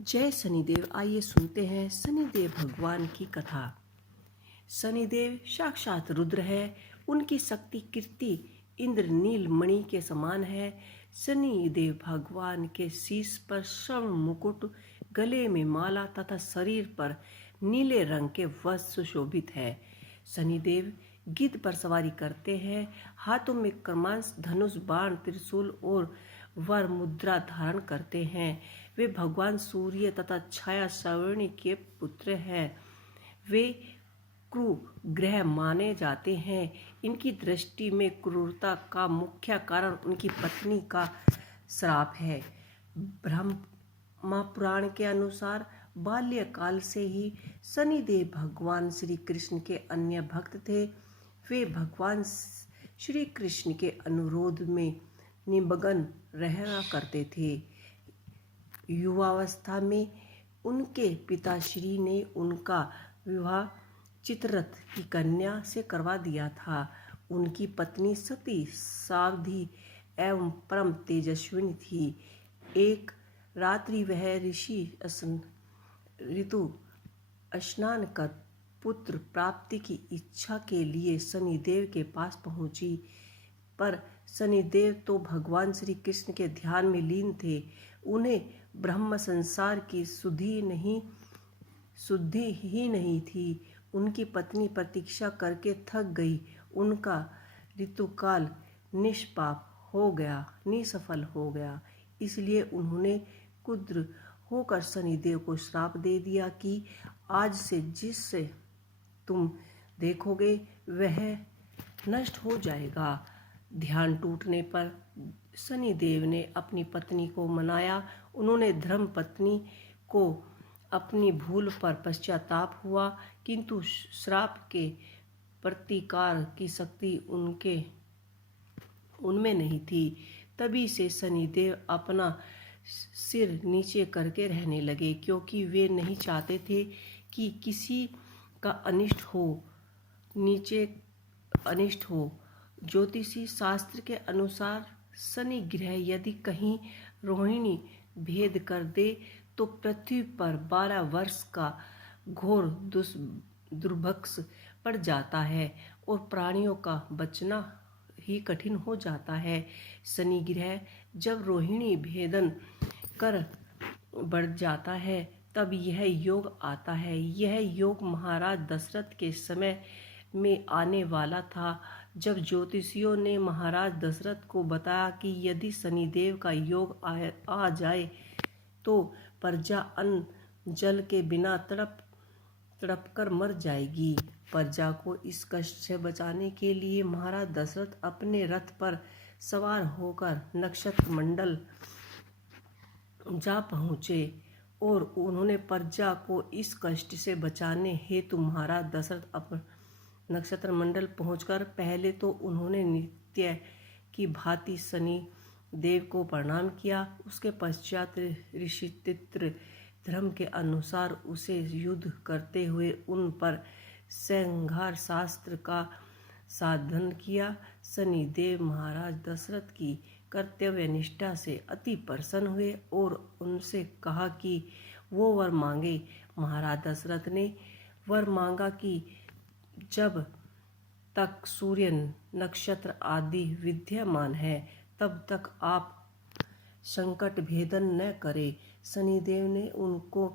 जय शनिदेव। आइए सुनते हैं शनिदेव भगवान की कथा। शनिदेव साक्षात रुद्र है। उनकी शक्ति कीर्ति इंद्र नील मणि के समान है। शनिदेव भगवान के शीश पर स्वर्ण मुकुट, गले में माला तथा शरीर पर नीले रंग के वस्त्र सुशोभित है। शनिदेव गिद्ध पर सवारी करते हैं। हाथों में क्रमांश, धनुष, बाण, त्रिशूल और वर मुद्रा धारण करते हैं। वे भगवान सूर्य तथा छाया श्रवणी के पुत्र हैं। वे क्रू ग्रह माने जाते हैं। इनकी दृष्टि में क्रूरता का मुख्य कारण उनकी पत्नी का श्राप है। ब्रह्मा पुराण के अनुसार बाल्यकाल से ही शनिदेव भगवान श्री कृष्ण के अन्य भक्त थे। वे भगवान श्री कृष्ण के अनुरोध में निमग्न रहा करते थे। युवावस्था में उनके पिताश्री ने उनका विवाह चित्ररथ की कन्या से करवा दिया था। उनकी पत्नी सती साध्वी एवं परम तेजस्विनी थी। एक रात्रि वह ऋतु स्नान कर पुत्र प्राप्ति की इच्छा के लिए शनिदेव के पास पहुंची, पर शनिदेव तो भगवान श्री कृष्ण के ध्यान में लीन थे। उन्हें ब्रह्म संसार की शुद्धि ही नहीं थी। उनकी पत्नी प्रतीक्षा करके थक गई। उनका ऋतुकाल निष्फल हो गया। इसलिए उन्होंने क्रुद्ध होकर शनिदेव को श्राप दे दिया कि आज से जिससे तुम देखोगे वह नष्ट हो जाएगा। ध्यान टूटने पर शनिदेव ने अपनी पत्नी को मनाया। उन्होंने धर्म पत्नी को अपनी भूल पर पश्चाताप हुआ, किंतु श्राप के प्रतिकार की शक्ति उनमें नहीं थी। तभी से शनिदेव अपना सिर नीचे करके रहने लगे, क्योंकि वे नहीं चाहते थे कि किसी का अनिष्ट हो। ज्योतिषी शास्त्र के अनुसार शनि ग्रह यदि कहीं रोहिणी भेद कर दे तो पृथ्वी पर 12 वर्ष का घोर दुर्भिक्ष पड़ जाता है और प्राणियों का बचना ही कठिन हो जाता है। शनि ग्रह जब रोहिणी भेदन कर बढ़ जाता है तब यह योग आता है। यह योग महाराज दशरथ के समय में आने वाला था। जब ज्योतिषियों ने महाराज दशरथ को बताया कि यदि शनिदेव का योग आ जाए तो प्रजा अन्न जल के बिना तड़प कर मर जाएगी। प्रजा को इस कष्ट से बचाने के लिए महाराज दशरथ अपने रथ पर सवार होकर नक्षत्र मंडल जा पहुँचे और उन्होंने प्रजा को इस कष्ट से बचाने हेतु महाराज दशरथ नक्षत्र मंडल पहुंचकर पहले तो उन्होंने नित्य की भांति शनि देव को प्रणाम किया। उसके पश्चात ऋषितित्र धर्म के अनुसार उसे युद्ध करते हुए उन पर संहार शास्त्र का साधन किया। शनिदेव महाराज दशरथ की कर्तव्य निष्ठा से अति प्रसन्न हुए और उनसे कहा कि वो वर मांगे। महाराज दशरथ ने वर मांगा कि जब तक सूर्य नक्षत्र आदि विद्यमान है तब तक आप संकट भेदन न करें। शनिदेव ने उनको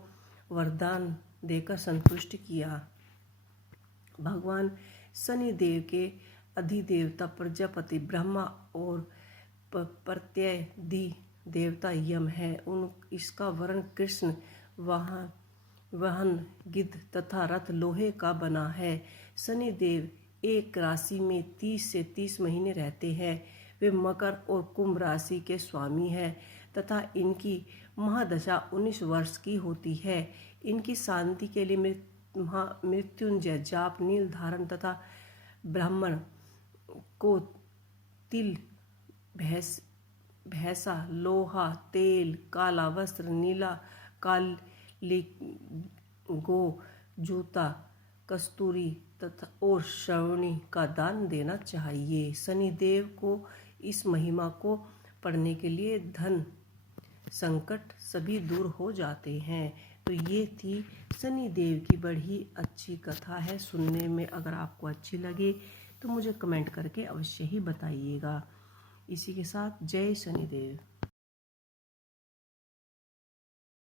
वरदान देकर संतुष्ट किया। भगवान शनिदेव के अधिदेवता प्रजापति ब्रह्मा और प्रत्ययी देवता यम है। इसका वर्ण कृष्ण वाहन गिद्ध तथा रथ लोहे का बना है। शनिदेव एक राशि में 30 से 30 महीने रहते हैं। वे मकर और कुंभ राशि के स्वामी हैं तथा इनकी महादशा 19 वर्ष की होती है। इनकी शांति के लिए मृत्युंजय जाप, नील धारण तथा ब्राह्मण को तिल, भैंसा, लोहा, तेल, काला वस्त्र, नीला काली गो, जूता, कस्तूरी तथा और श्रवणी का दान देना चाहिए। शनिदेव को इस महिमा को पढ़ने के लिए धन संकट सभी दूर हो जाते हैं। तो ये थी शनिदेव की बड़ी अच्छी कथा है सुनने में। अगर आपको अच्छी लगे तो मुझे कमेंट करके अवश्य ही बताइएगा। इसी के साथ जय शनिदेव।